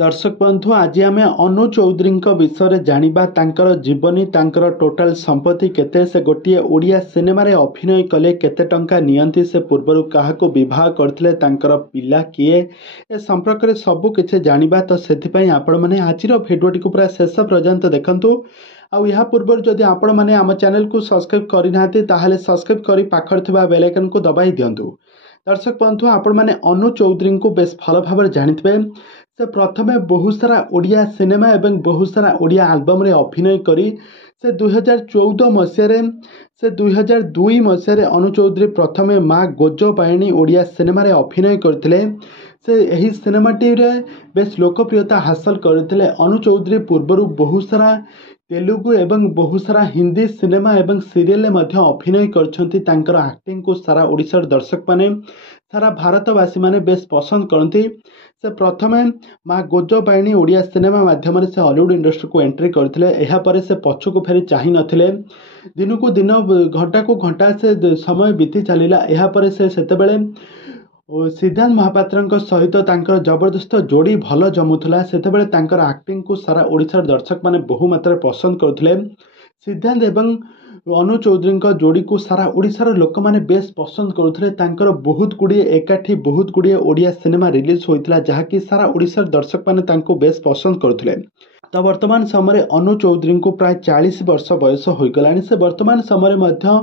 दर्शक बंधु आज आम अनु चौधरी विषय जानिबा तांकर जीवनी तांकर टोटाल संपत्ति केते से गोटे ओडिया सिनेमा रे अभिनय कले केते टंका नियंती से पूर्वरु काहाको विवाह करथिले तांकर पिला किए ए संपर्क रे सब किछि जानिबा तो सेथिपई आपण माने आजिर भिडियोटी को पूरा शेष पर्यंत देखंतु आउ या पूर्व जदि आपण माने आम चैनल को सब्सक्राइब करि नाते ताहाले सब्सक्राइब करि पाखर थिबा बेल आइकन को दबाई दियंतु। दर्शक बंधु आपण माने अनु चौधरी को बेस भल भाव जानिथिबे से प्रथमे बहुत सारा ओडिया सिनेमा एवं बहुत सारा ओडिया आल्बम रे अभिनय करी से 2014 मसीह से 2002 मसीह अनु चौधरी प्रथमे माँ गोज बायणी ओडिया सिनेमा रे अभिनय करथिले। से यही सिनेमाटी रे बेस लोकप्रियता हासिल करथिले। अनु चौधरी पूर्वरु बहुत सारा तेलुगु एवं बहुत सारा हिंदी सिनेमा एवं सीरियल मध्य अभिनय करछंती। तांकर एक्टिंग को सारा ओडिशार दर्शक माने सारा भारतवासी माने बेस पसंद करती। से प्रथमे माँ गोज बायणी ओडिया सिनेमा माध्यम से हॉलीवुड इंडस्ट्री को एंट्री करथिले। एहा परे से पछकु फेरी चाहि नथिले। दिन को दिन घंटा को घंटा से समय बीती चलिला। एहा परे से सेतेबेले सिद्धांत महापात्र सहित तांकर जबरदस्त जोड़ी भल जमुला। सेतेबेले तांकर एक्टिंग को सारा ओडिशार दर्शक माने बहु मात्रा पसंद करथिले। सिद्धांत एवं अनु चौधरी जोड़ी को सारा ओडिशार लोक माने बेस पसंद करुथिले। तांकर बहुत गुड़िए एकाठी बहुत गुड़िए ओडिया सिनेमा रिलीज होइतिला जहाँकि सारा ओडिशार दर्शक माने तांको बेस पसंद करुथिले। तो वर्तमान समय अनु चौधरी को प्राय 40 वर्ष बयस हो गलानी। से वर्तमान समय मध्य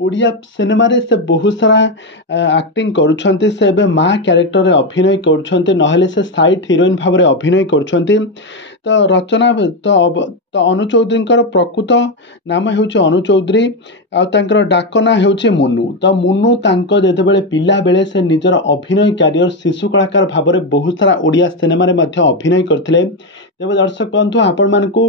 ओडिया सिनेमा रे से बहुत सारा एक्टिंग करुछंती। से एबे माँ कैरेक्टर रे अभिनय करुछंती नहले से साइड हीरोइन भाव रे अभिनय करुछंती। तो रचना तो अनु चौधरी प्रकृत नाम हेउछि अनु चौधरी आ तांकर डाक ना हेउछि मुनु। तो मुनु तांको जेतेबेले पिला बेले से निजर अभिनय कैरियर शिशु कलाकार भाव रे बहुत सारा ओडिया सिनेमा रे मध्य अभिनय करथिले। तेबे दर्शक बंधु आपण मानकु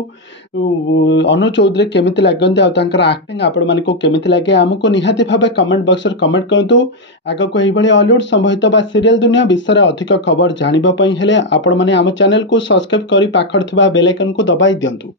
अनु चौधरी केमिति लागंती आ तांकर एक्टिंग आपण मानकु केमिति लागे हमको निहाती भाबे कमेंट बॉक्स रे कमेंट करंतु। आगो को एही भली हॉलीवुड संबंधित बा सीरियल दुनिया विषय रे अधिक खबर जानिबा पई हेले आपण माने हम चैनल को सब्सक्राइब करी पाखर थिबा बेल आइकन को दबाई दियंतु।